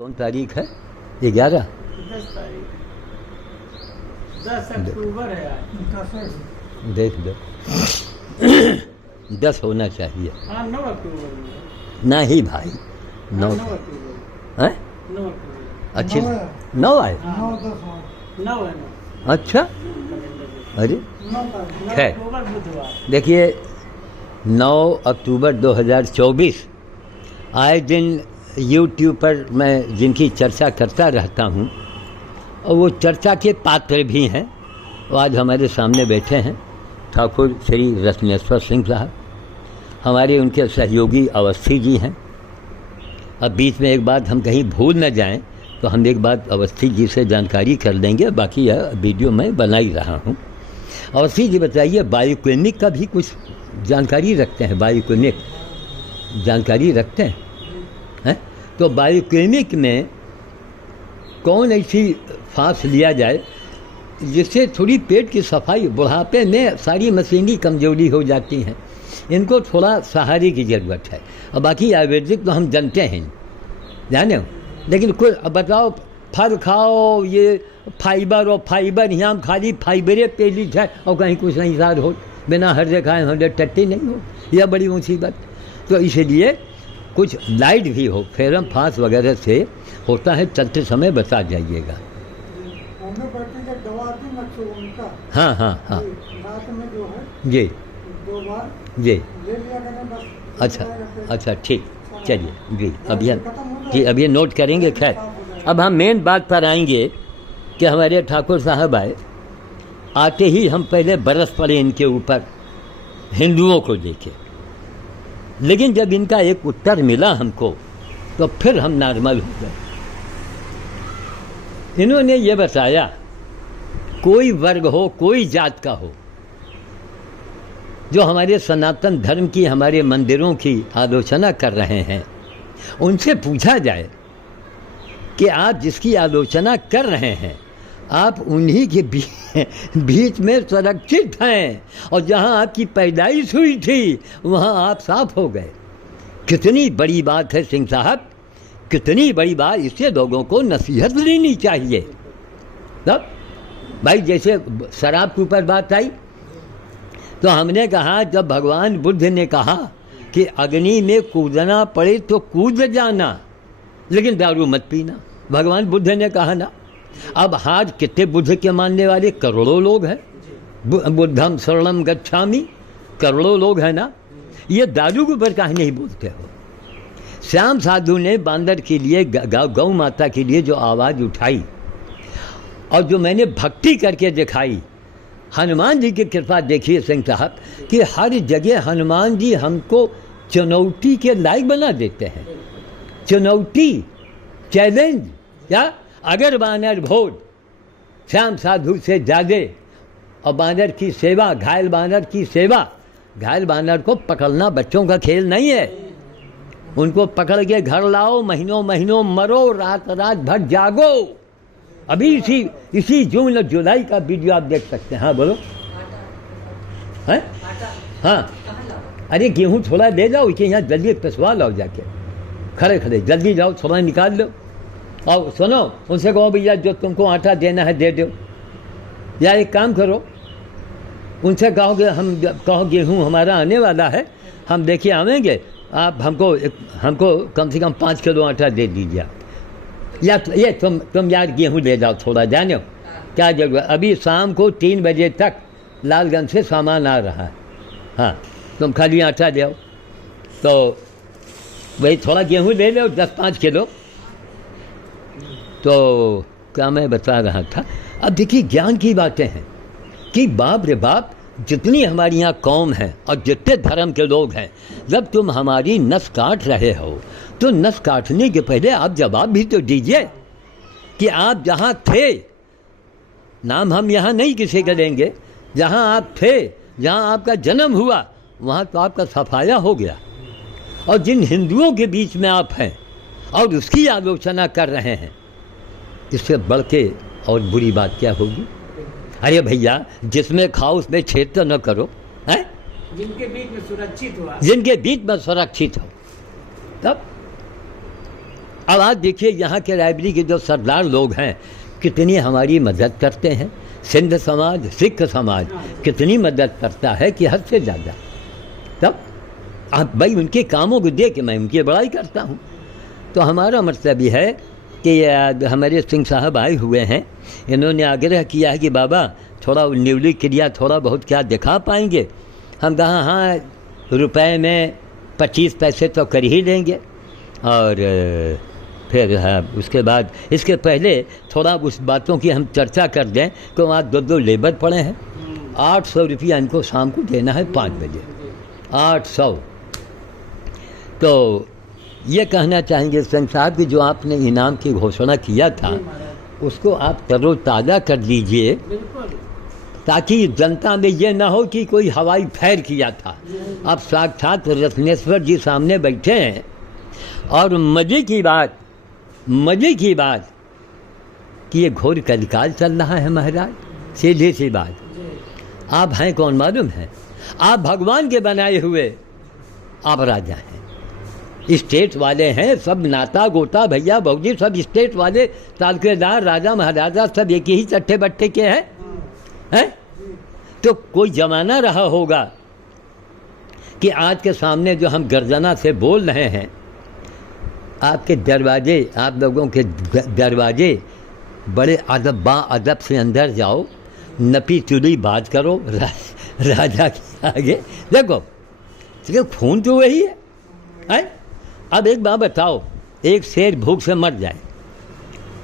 कौन तारीख है? 11 10 तारीख 10 अक्टूबर है आज। देख लो 10 होना चाहिए। हाँ 9 अक्टूबर में। नहीं भाई 9 9 अक्टूबर है। 9 अक्टूबर अच्छी 9 आए। 9 है 9 अच्छा अरे 9 खैर अक्टूबर बुधवार। देखिए 9 अक्टूबर 2024 आए दिन YouTube पर मैं जिनकी चर्चा करता रहता हूँ और वो चर्चा के पात्र भी हैं, वो आज हमारे सामने बैठे हैं। ठाकुर श्री रत्नेश्वर सिंह साहब, हमारे उनके सहयोगी अवस्थी जी हैं। अब बीच में एक बात हम कहीं भूल न जाएं तो हम एक बात अवस्थी जी से जानकारी कर लेंगे, बाकी यह वीडियो मैं बना ही रहा हूँ। अवस्थी जी बताइए, बायो क्लिनिक का भी कुछ जानकारी रखते हैं? बायो क्लिनिक जानकारी रखते हैं? तो बायो क्लिनिक में कौन ऐसी फांस लिया जाए जिससे थोड़ी पेट की सफाई, बुढ़ापे में सारी मशीनी कमजोरी हो जाती हैं, इनको थोड़ा सहारे की ज़रूरत है। और बाकी आयुर्वेदिक तो हम जानते हैं, जाने हो, लेकिन कोई अब बताओ फल खाओ, ये फाइबर और फाइबर, यहाँ खाली फाइबरे पे ली जाए और कहीं कुछ नहीं सार हो, बिना हर खाए हर टट्टी नहीं हो, यह बड़ी ऊँची बात। तो इसलिए कुछ लाइट भी हो, फेरम फांस वगैरह से होता है, चलते समय बता जाइएगा। हाँ हाँ हाँ रात में जो है जी 2 बार जी ले लिया करें बस। अच्छा अच्छा ठीक, चलिए जी अब ये नोट करेंगे। खैर अब हम मेन बात पर आएंगे कि हमारे ठाकुर साहब आए, आते ही हम पहले बरस पड़े इनके ऊपर, हिंदुओं को देखे, लेकिन जब इनका एक उत्तर मिला हमको तो फिर हम नॉर्मल हो गए। इन्होंने ये बताया, कोई वर्ग हो, कोई जात का हो, जो हमारे सनातन धर्म की, हमारे मंदिरों की आलोचना कर रहे हैं, उनसे पूछा जाए कि आप जिसकी आलोचना कर रहे हैं आप उन्हीं के बीच में सुरक्षित हैं, और जहां आपकी पैदाइश हुई थी वहां आप साफ हो गए। कितनी बड़ी बात है सिंह साहब, कितनी बड़ी बात। इससे लोगों को नसीहत लेनी चाहिए। तब भाई जैसे शराब के ऊपर बात आई तो हमने कहा, जब भगवान बुद्ध ने कहा कि अग्नि में कूदना पड़े तो कूद जाना, लेकिन दारू मत पीना, भगवान बुद्ध ने कहा ना। अब आज कितने बुद्ध के मानने वाले करोड़ों लोग हैं, बुद्धम शरणम गच्छामि, करोड़ों लोग हैं ना। ये दारू के ऊपर काहे नहीं बोलते हो? श्याम साधु ने बांदर के लिए, गौ माता के लिए जो आवाज़ उठाई और जो मैंने भक्ति करके दिखाई, हनुमान जी की कृपा देखिए सिंह साहब कि हर जगह हनुमान जी हमको चुनौती के लायक बना देते हैं। चुनौती, चैलेंज, या अगर बानर भोज श्याम साधु से जागे, और बानर की सेवा, घायल बानर की सेवा। घायल बानर को पकड़ना बच्चों का खेल नहीं है, उनको पकड़ के घर लाओ, महीनों महीनों मरो, रात रात भर जागो। अभी इसी जून और जुलाई का वीडियो आप देख सकते हैं। हाँ बोलो। हैं? हाँ अरे गेहूँ थोड़ा ले जाओ कि यहाँ जल्दी पिसवा लाओ, जाके खड़े खड़े जल्दी जाओ, थोड़ा निकाल लो। और सुनो, उनसे कहो भैया जो तुमको आटा देना है दे दो, या एक काम करो, उनसे कहो कि कहो गेहूँ हमारा आने वाला है, हम लेके आवेंगे, आप हमको कम से कम 5 किलो आटा दे दीजिए, या ये तुम यार गेहूँ ले जाओ थोड़ा, जानो क्या जरूरत। अभी शाम को 3 बजे तक लालगंज से सामान आ रहा है, हाँ तुम खाली आटा ले आओ। तो वही थोड़ा गेहूँ ले लो, 10-5 किलो। तो क्या मैं बता रहा था, अब देखिए ज्ञान की बातें हैं कि बाप रे बाप, जितनी हमारी यहाँ कौम है और जितने धर्म के लोग हैं, जब तुम हमारी नस काट रहे हो तो नस काटने के पहले आप जवाब भी तो दीजिए कि आप जहाँ थे, नाम हम यहाँ नहीं किसी का लेंगे, जहाँ आप थे, जहाँ आपका जन्म हुआ, वहाँ तो आपका सफाया हो गया। और जिन हिंदुओं के बीच में आप हैं और उसकी आलोचना कर रहे हैं, इससे बढ़ के और बुरी बात क्या होगी? अरे भैया, जिसमें खाओ उसमें छेद तो न करो, हैं? जिनके बीच में सुरक्षित हुआ, जिनके बीच में सुरक्षित हो। तब अब आज देखिए यहाँ के रायबरेली के जो सरदार लोग हैं कितनी हमारी मदद करते हैं। सिंध समाज, सिख समाज कितनी मदद करता है कि हद से ज़्यादा। तब अब भाई उनके कामों को देख के मैं उनकी बड़ाई करता हूँ। तो हमारा मतलब ये है कि हमारे सिंह साहब आए हुए हैं, इन्होंने आग्रह किया है कि बाबा थोड़ा न्यूली क्रिया थोड़ा बहुत क्या दिखा पाएंगे। हम कहा हाँ, रुपए में 25 पैसे तो कर ही देंगे। और फिर हाँ, उसके बाद इसके पहले थोड़ा उस बातों की हम चर्चा कर दें कि वहाँ 2 लेबर पड़े हैं। 800 रुपया इनको शाम को देना है 5 बजे, 800। तो ये कहना चाहेंगे सिंह साहब कि जो आपने इनाम की घोषणा किया था उसको आप तरोताज़ा कर दीजिए, ताकि जनता में ये ना हो कि कोई हवाई फैर किया था। अब साक्षात रत्नेश्वर जी सामने बैठे हैं। और मज़े की बात कि ये घोर कलिकाल चल रहा है महाराज। सीधी सी बात, आप हैं कौन मालूम है? आप भगवान के बनाए हुए आप राजा हैं, स्टेट वाले हैं, सब नाता गोता भैया भौजी सब स्टेट वाले, तालकेदार राजा महाराजा सब एक ही चट्टे बट्टे के हैं। तो कोई जमाना रहा होगा कि आज के सामने जो हम गर्जना से बोल रहे हैं, आपके दरवाजे, आप लोगों के दरवाजे बड़े अदब अदब से अंदर जाओ, नपी तुली बात करो राजा के आगे। देखो खून तो वही है। अब एक बात बताओ, एक शेर भूख से मर जाए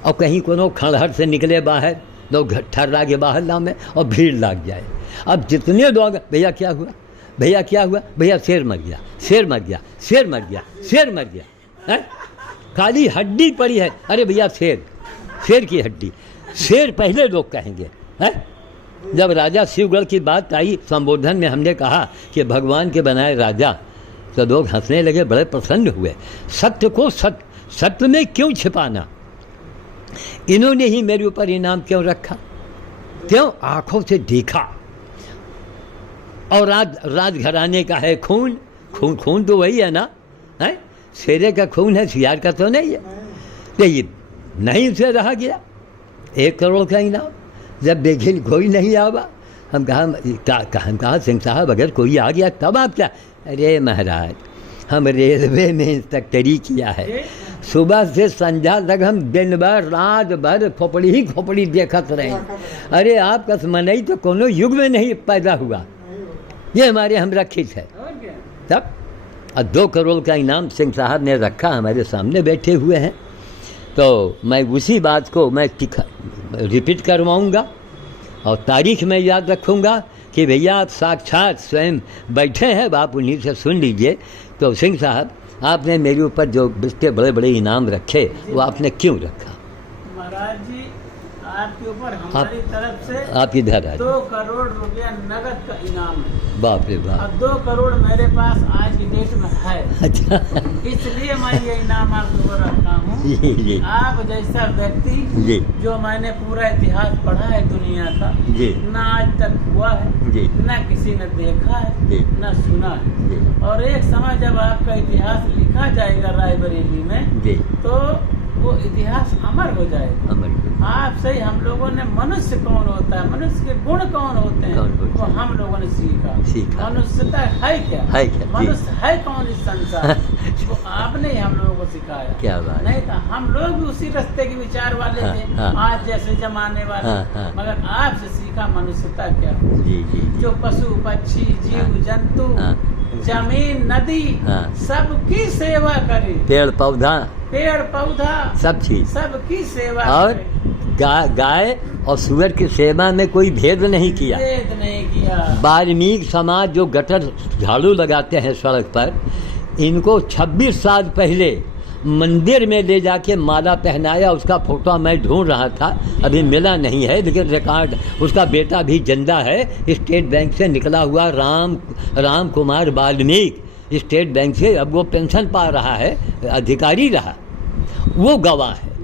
और कहीं कोनो खड़हर से निकले बाहर, लोग ठर्रा के बाहर लामे और भीड़ लग जाए। अब जितने लोग भैया क्या हुआ, भैया क्या हुआ, भैया शेर मर गया, शेर मर गया, शेर मर गया, शेर मर गया है? खाली हड्डी पड़ी है, अरे भैया शेर, शेर की हड्डी, शेर पहले लोग कहेंगे है? जब राजा शिवगढ़ की बात आई, संबोधन में हमने कहा कि भगवान के बनाए राजा, तो लोग हंसने लगे, बड़े प्रसन्न हुए। सत्य को सत्य में क्यों छिपाना? इन्होंने ही मेरे ऊपर इनाम क्यों रखा? क्यों? आंखों से देखा। और राजघराने का है खून, खून तो वही है ना, है? शेरे का खून है, सियार का तो नहीं है। तो ये नहीं से रहा गया 1 करोड़ का इनाम। जब देखिए कोई नहीं आवा, हम कहा सिंह साहब अगर कोई आ गया तब आप क्या? अरे महाराज, हम रेलवे में इंस्पेक्टरी किया है, सुबह से संध्या तक हम दिन भर रात भर खोपड़ी ही खोपड़ी देखत रहे। अरे आपका मनई तो कोनो युग में नहीं पैदा हुआ, ये हमारे हम रखित है। तब 2 करोड़ का इनाम सिंह साहब ने रखा, हमारे सामने बैठे हुए हैं। तो मैं उसी बात को मैं रिपीट करवाऊँगा और तारीख में याद रखूँगा कि भैया आप साक्षात स्वयं बैठे हैं, आप उन्हीं से सुन लीजिए। तो सिंह साहब, आपने मेरे ऊपर जो बिस्ते बड़े बड़े इनाम रखे, वो आपने क्यों रखा? महाराज जी, आपके ऊपर हमारी तरफ से आप इधर आए, 2 करोड़ रुपया नगद का इनाम है। बाप रे बाप। अब 2 करोड़ मेरे पास आज की डेट में है। अच्छा, इसलिए मैं ये इनाम आपके ऊपर रखा हूँ। जी। आप जैसा व्यक्ति जी, जो मैंने पूरा इतिहास पढ़ा है दुनिया का, जी, न आज तक हुआ है, जी, न किसी ने देखा है, जी, न सुना है। जी, और एक समय जब आपका इतिहास लिखा जाएगा रायबरेली में, जी, तो वो इतिहास अमर हो जाएगा। आपसे ही हम लोगों ने मनुष्य कौन होता है, मनुष्य के गुण कौन होते हैं, वो हम लोगों ने सीखा। मनुष्यता है क्या, मनुष्य है कौन इस संसार वो आपने ही हम लोगों को सिखाया। क्या बात। नहीं तो हम लोग भी उसी रास्ते के विचार वाले थे, आज जैसे जमाने वाले। मगर आपसे सीखा मनुष्यता क्या, जो पशु पक्षी जीव जंतु जमीन नदी सबकी सेवा करे, पेड़ पौधा सब चीज सबकी सेवा और गाय और सूअर की सेवा में कोई भेद नहीं किया। वाल्मीकि समाज जो गटर झाड़ू लगाते हैं सड़क पर, इनको 26 साल पहले मंदिर में ले जाके माला पहनाया। उसका फोटो मैं ढूंढ रहा था, अभी मिला नहीं है, लेकिन रिकॉर्ड उसका बेटा भी जिंदा है। स्टेट बैंक से निकला हुआ राम कुमार वाल्मीकि स्टेट बैंक से अब वो पेंशन पा रहा है, अधिकारी रहा, वो गवाह है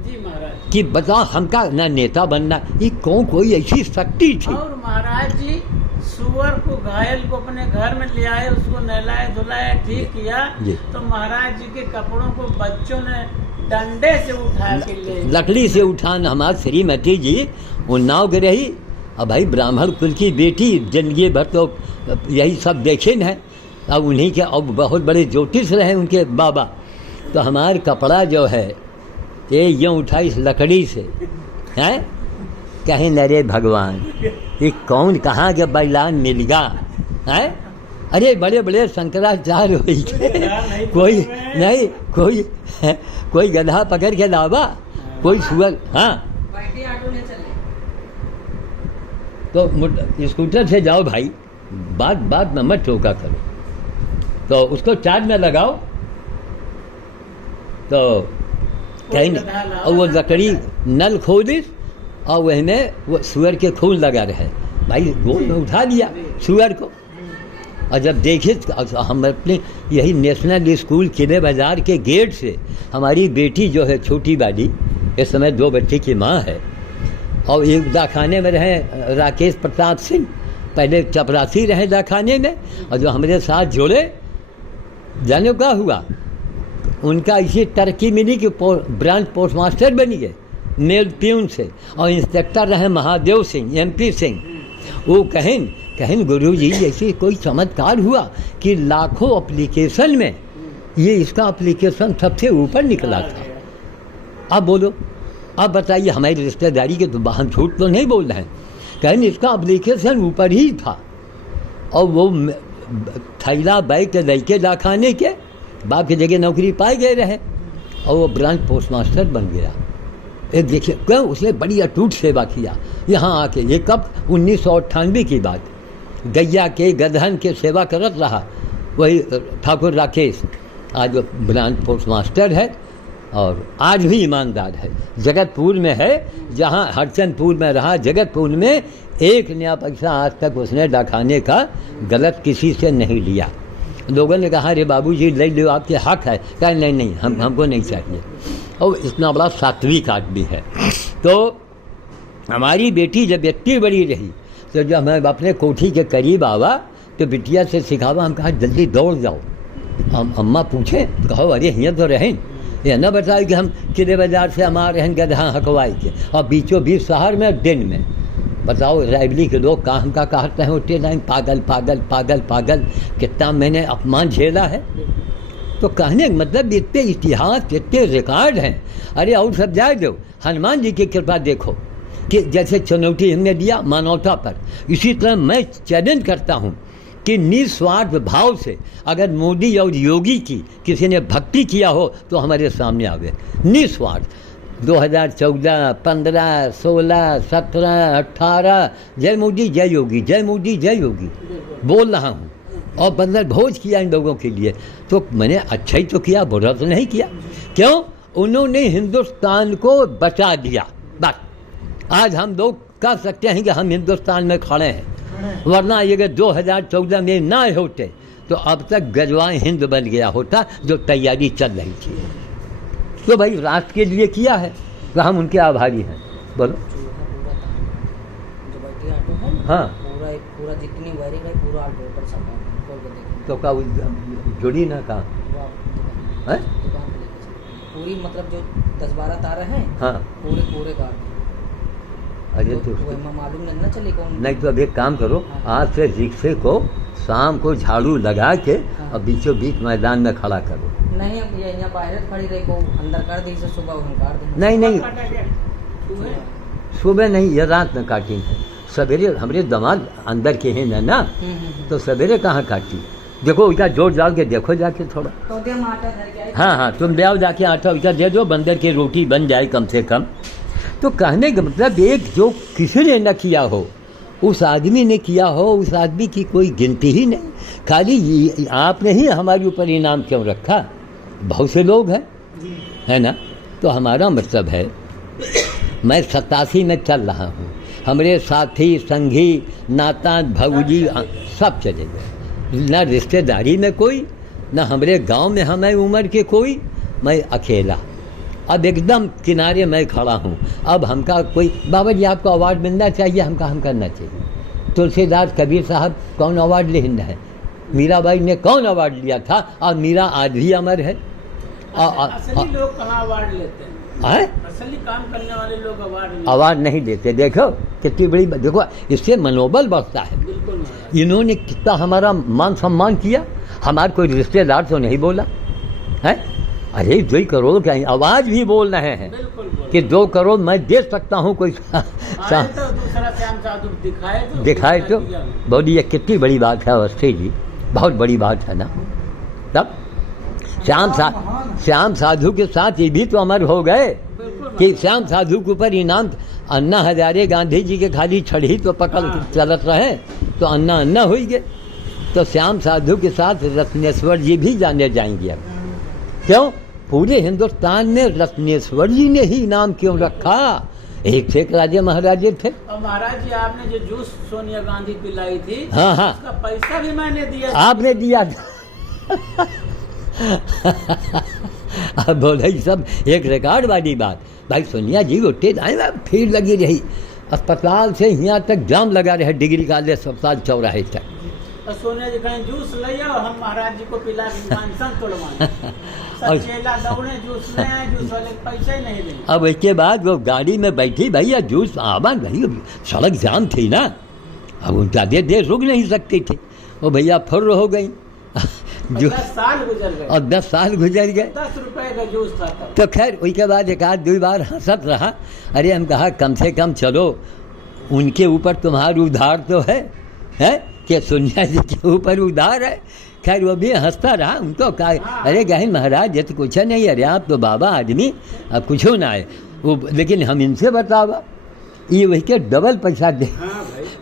कि बताओ हमका ना नेता बनना, ये कोई ऐसी शक्ति थी। और महाराज जी सुअर को घायल को अपने घर में ले आए, उसको नहलाया धुलाया ठीक किया, तो महाराज जी के कपड़ों को बच्चों ने डंडे से उठा के ले, लकड़ी से उठान। हमारी श्रीमती जी उन्नाव के रही। अब भाई ब्राह्मण कुल की बेटी, जिंदगी भर तो यही सब देखे न है। अब उन्हीं के अब बहुत बड़े ज्योतिष रहे उनके बाबा। तो हमार कपड़ा जो है ये यूँ उठा इस लकड़ी से, हैं कहीं नरे भगवान ये कौन कहाँ के बैलान मिल गया है। अरे बड़े बड़े शंकराचार्य हुई के कोई नहीं, कोई गधा पकड़ के लावा, कोई सुअर। हाँ तो स्कूटर से जाओ भाई, बात में मत टोका करो। तो उसको चार्ज में लगाओ तो कहीं नहीं। और वो लकड़ी नल खोलिस और वही में वो सुअर के खून लगा रहे। भाई गोल में उठा लिया सुअर को। और जब देखे हम अपने यही नेशनल स्कूल किले बाज़ार के गेट से, हमारी बेटी जो है छोटी वाली, इस समय 2 बच्चे की माँ है, और एक डाकखाने में रहे राकेश प्रताप सिंह, पहले चपरासी रहे डाकखाने में, और जो हमारे साथ जुड़े जाने क्या हुआ, उनका इसी तरक्की मिली कि ब्रांच पोस्ट मास्टर बनी गए मेल प्यून से, और इंस्पेक्टर रहे महादेव सिंह, MP सिंह। वो कहें गुरुजी जैसे कोई चमत्कार हुआ कि लाखों एप्लीकेशन में ये इसका एप्लीकेशन सबसे ऊपर निकला था। अब बोलो, अब बताइए, हमारी रिश्तेदारी के तो हम झूठ तो नहीं बोल रहे हैं, कहें इसका एप्लीकेशन ऊपर ही था। और वो थैला बैग के लड़के डाकखाने के बाप की जगह नौकरी पाए गए रहे, और वो ब्रांच पोस्ट मास्टर बन गया। एक देखिए क्यों उसने बड़ी अटूट सेवा किया यहाँ आके। ये कब 1998 की बात, गैया के गधन के सेवा करत रहा वही ठाकुर राकेश, आज वो ब्रांच पोस्ट मास्टर है और आज भी ईमानदार है। जगतपुर में है, जहाँ हरचंदपुर में रहा, जगतपुर में 1 नया पैसा आज तक उसने डाकखाने का गलत किसी से नहीं लिया। लोगों ने कहा अरे बाबूजी ले लो, आपके हक है। कहा नहीं, हमको नहीं चाहिए। और इतना बड़ा सात्विक आदमी है। तो हमारी बेटी जब इतनी बड़ी रही, तो जब मैं अपने कोठी के करीब आवा तो बिटिया से सिखावा, हम कहा जल्दी दौड़ जाओ। हम अम्मा पूछे, कहो अरे यहाँ तो रहें, यह न बताए कि हम किले बाज़ार से हमारे यहाँ गधा हकवाई के, और बीचों बीच शहर में दिन में। बताओ रायबली के लोग काम का कहते हैं उठे लाइन, पागल पागल पागल पागल, कितना मैंने अपमान झेला है। तो कहने का मतलब इतने इतिहास, इतने रिकॉर्ड हैं। अरे और सब जाए दो, हनुमान जी की कृपा देखो कि जैसे चुनौती हमने दिया मानवता पर, इसी तरह मैं चैलेंज करता हूँ कि निस्वार्थ भाव से अगर मोदी और योगी की किसी ने भक्ति किया हो तो हमारे सामने आवे निस्वार्थ। 2014, 15, 16, 17, 18, जय मोदी जय योगी, जय मोदी जय योगी बोल रहा हूँ, और बंदर भोज किया इन लोगों के लिए। तो मैंने अच्छा ही तो किया, बुरा तो नहीं किया। क्यों? उन्होंने हिंदुस्तान को बचा दिया। बस आज हम लोग कह सकते हैं कि हम हिंदुस्तान में खड़े हैं, वरना ये 2014 में ना होते तो अब तक गजवाए हिंद बन गया होता, जो तैयारी चल रही थी। तो भाई राष्ट्र के लिए किया है तो हम उनके आभारी हैं। बोलो। हाँ पूरा जितनी वायरिंग है पूरा टोटल सामान तो का जुड़ी ना कहा है पूरी, मतलब जो 10-12 तारे हैं। हाँ पूरे काट। अरे तो मालूम नहीं चले कौन। नहीं तो अब एक काम करो, आज से रिक्शे को शाम को झाड़ू लगा के और बीचों बीच मैदान में खड़ा करो। नहीं अब यहाँ बाहर खड़ी रही को अंदर कर दी, से सुबह काट दी। नहीं सुबह नहीं, ये रात में काटी है। सवेरे हमारे दामाद अंदर के हैं ना, तो सवेरे कहाँ काटी। देखो उसका जोर डाल के देखो जाके थोड़ा। हाँ तुम ले आओ जाके आटा उटा दे दो, बंदर की रोटी बन जाए कम से कम। तो कहने का मतलब एक जो किसी ने न किया हो उस आदमी ने किया हो, उस आदमी की कोई गिनती ही नहीं। खाली आपने ही हमारे ऊपर इनाम क्यों रखा, बहुत से लोग हैं, है ना। तो हमारा मतलब है मैं 87 में चल रहा हूँ, हमारे साथी संगी नाता भौजी सब चले गए, न रिश्तेदारी में कोई, न हमारे गांव में हमें उम्र के कोई, मैं अकेला। अब एकदम किनारे मैं खड़ा हूँ। अब हमका कोई बाबा जी आपको अवार्ड मिलना चाहिए, हम करना चाहिए। तुलसीदास कबीर साहब कौन अवार्ड लेना है, मीराबाई ने कौन अवार्ड लिया था, और मीरा आज भी अमर है। असली लोग कहाँ अवार्ड लेते हैं? असली काम करने वाले लोग अवार्ड नहीं देते। देखो कितनी बड़ी, देखो इससे मनोबल बढ़ता है। बिल्कुल। इन्होंने कितना हमारा मान सम्मान किया, हमारे कोई रिश्तेदार तो नहीं बोला है। अरे 2 करोड़ का आवाज भी बोल रहे हैं कि 2 करोड़ मैं दे सकता हूँ, कोई तो दूसरा श्याम साधु दिखाए तो बोलिए कितनी बड़ी बात है अवस्थी जी, बहुत बड़ी बात है ना। तब श्याम साधु के साथ ये भी तो अमर हो गए कि श्याम साधु के ऊपर इनाम, अन्ना हजारे गांधी जी के खाली छड़ी तो पकड़ चलत रहे तो अन्ना हो गए। तो श्याम साधु के साथ रत्नेश्वर जी भी जाने जाएंगे। अब क्यों? पूरे हिंदुस्तान में रत्नेश्वर जी ने ही इनाम क्यों रखा? एक थे राजे महाराजे थे। और महाराज जी आपने जो जूस सोनिया गांधी पिलाई थी, हाँ उसका पैसा भी मैंने दिया। आपने दिया था। अब बोले सब एक रिकॉर्ड वाली बात। भाई सोनिया जी उठे आए, भीड़ लगी रही, अस्पताल से यहाँ तक जाम लगा रहे, डिग्री कॉलेज अस्पताल चौराहे तक। और सोनिया जी कहें जूस ले आओ, हम महाराज जी को पिला के मानसन तोड़वाएं। चेला दौड़े जूस ले आए, जूस वाले पैसे नहीं देंगे। अब इसके बाद वो गाड़ी में बैठी, भैया जूस आवाज भाई, सड़क जाम थी ना, अब वो ज़्यादा देर रुक नहीं सकती थी, वो भैया फुर्र हो गई। 10 साल गुजर गए और 10 साल गुजर गए। 10 रुपए का जूस था तब। तो खैर उसके बाद 1-2 बार हंसत रहा। अरे हम कहा कम से कम चलो उनके ऊपर तुम्हारा उधार तो है कि सोनिया जी के ऊपर उधार है। खैर वो भी हंसता रहा। उनको कहा अरे गहन महाराज ये तो कुछ नहीं, अरे आप तो बाबा आदमी, अब कुछ ना है वो, लेकिन हम इनसे बतावा ये वही के डबल पैसा दे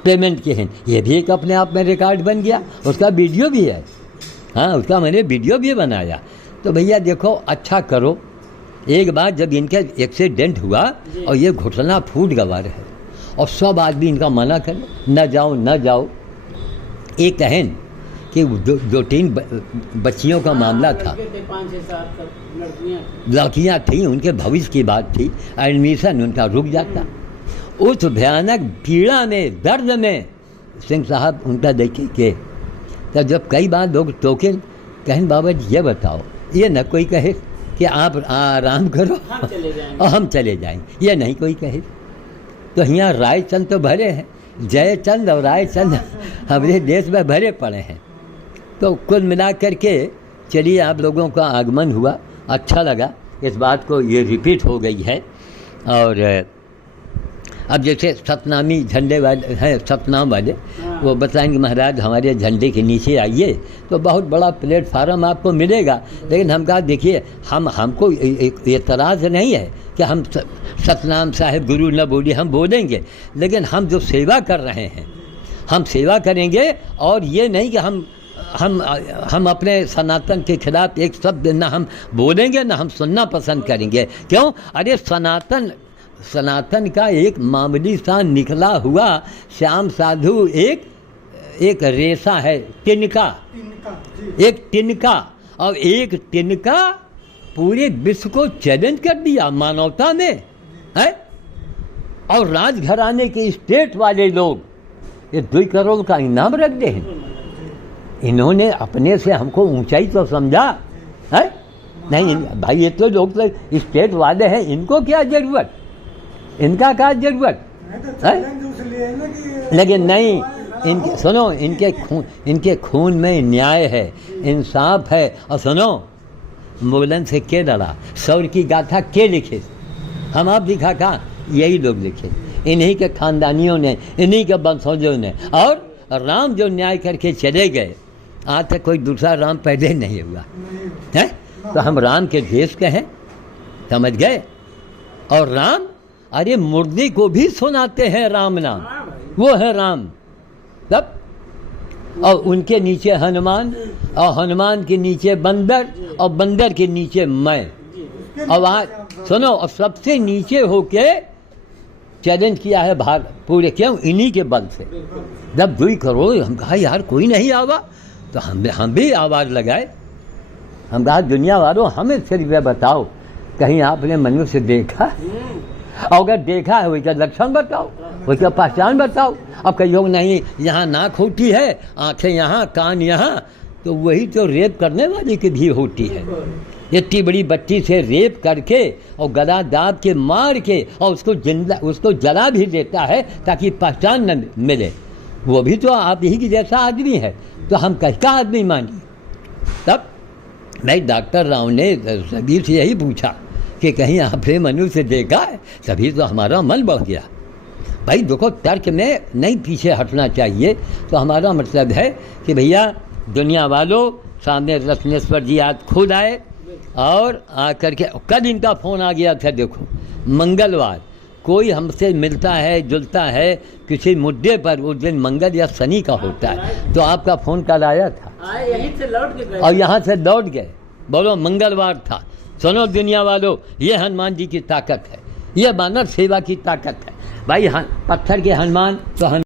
पेमेंट के हैं। ये भी एक अपने आप में रिकॉर्ड बन गया, उसका वीडियो भी है। हाँ, उसका मैंने वीडियो भी बनाया। तो भैया देखो अच्छा करो। एक बार जब इनका एक्सीडेंट हुआ और ये घुटना फूट गवा रहे और सब आदमी इनका मना करे न जाओ। एक कहन कि 2-3 बच्चियों का मामला था, 5-7 लड़कियाँ थी, उनके भविष्य की बात थी, एडमिशन उनका रुक जाता। उस भयानक पीड़ा में, दर्द में सिंह साहब उनका देखे के तब जब कई बार लोग टोके कहन बाबा जी ये बताओ, ये न कोई कहे कि आप आराम करो और हम चले जाएंगे, ये नहीं कोई कहे। तो यहाँ रायचंद तो भरे हैं, जयचंद और रायचंद हमारे देश में भरे पड़े हैं। तो कुल मिला करके चलिए आप लोगों का आगमन हुआ, अच्छा लगा, इस बात को ये रिपीट हो गई है। और अब जैसे सतनामी झंडे वाले हैं, सतनाम वाले, वो बताएंगे महाराज हमारे झंडे के नीचे आइए तो बहुत बड़ा प्लेटफार्म आपको मिलेगा। लेकिन हम कहा देखिए हमको एतराज़ नहीं है कि हम सतनाम साहिब गुरु न बोलिए, हम बोलेंगे, लेकिन हम जो सेवा कर रहे हैं हम सेवा करेंगे। और ये नहीं कि हम अपने सनातन के खिलाफ एक शब्द ना हम बोलेंगे ना हम सुनना पसंद करेंगे। क्यों? अरे सनातन का एक मामूली सा निकला हुआ श्याम साधु एक रेशा है, तिनका, एक तिनका, और एक तिनका पूरे विश्व को चैलेंज कर दिया मानवता में है। और राजघराने के स्टेट वाले लोग ये 2 करोड़ का इनाम रख दे। इन्होंने अपने से हमको ऊंचाई तो समझा है नहीं भाई, ये तो लोग तो स्टेट वाले हैं, इनको क्या जरूरत, इनका क्या जरूरत है। लेकिन नहीं, सुनो इनके खून में न्याय है, इंसाफ है। और सुनो मुगलन से के लड़ा, सौर की गाथा के लिखे, हम आप लिखा का यही लोग लिखे, इन्हीं के खानदानियों ने, इन्हीं के वंशजों ने। और राम जो न्याय करके चले गए, आज तक कोई दूसरा राम पैदा नहीं हुआ है। तो हम राम के देश के हैं, समझ गए। और राम, अरे मुर्दे को भी सुनाते हैं राम नाम, वो है राम। तब और उनके नीचे हनुमान, और हनुमान के नीचे बंदर, और बंदर के नीचे मैं। और आज सुनो, और सबसे नीचे होके चैलेंज किया है भारत पूरे, क्यों? इन्हीं के बल से। जब 2 करोड़, हम कहा यार कोई नहीं आवा, तो हम भी आवाज़ लगाए। हम कहा दुनिया वालों हमें सिर्फ बताओ कहीं आपने मनुष्य देखा, और अगर देखा है वही का लक्षण बताओ, वही का पहचान बताओ। अब कई लोग नहीं, यहाँ नाक होती है, आंखें यहाँ, कान यहाँ, तो वही तो रेप करने वाली की भी होती है। इतनी बड़ी बच्ची से रेप करके और गला दाब के मार के और उसको जला भी देता है ताकि पहचान न मिले। वो भी तो आप ही की जैसा आदमी है, तो हम कैसा आदमी मानिए। तब मैं डॉक्टर राव ने सभी से यही पूछा कि कहीं आपने मनुष्य देखा है? तभी तो हमारा मन बढ़ गया। भाई देखो, तर्क में नहीं पीछे हटना चाहिए। तो हमारा मतलब है कि भैया दुनिया वालों, सामने रत्नेश्वर जी आज खुद आए और आकर के कल इनका फ़ोन आ गया था। देखो, मंगलवार कोई हमसे मिलता है जुलता है किसी मुद्दे पर, उस दिन मंगल या शनि का होता है, तो आपका फ़ोन कल आया था यहीं से लौट के गए और यहाँ से लौट गए। बोलो, मंगलवार था। सुनो दुनिया वालों, ये हनुमान जी की ताकत है, ये मानव सेवा की ताकत है। भाई पत्थर के हनुमान तो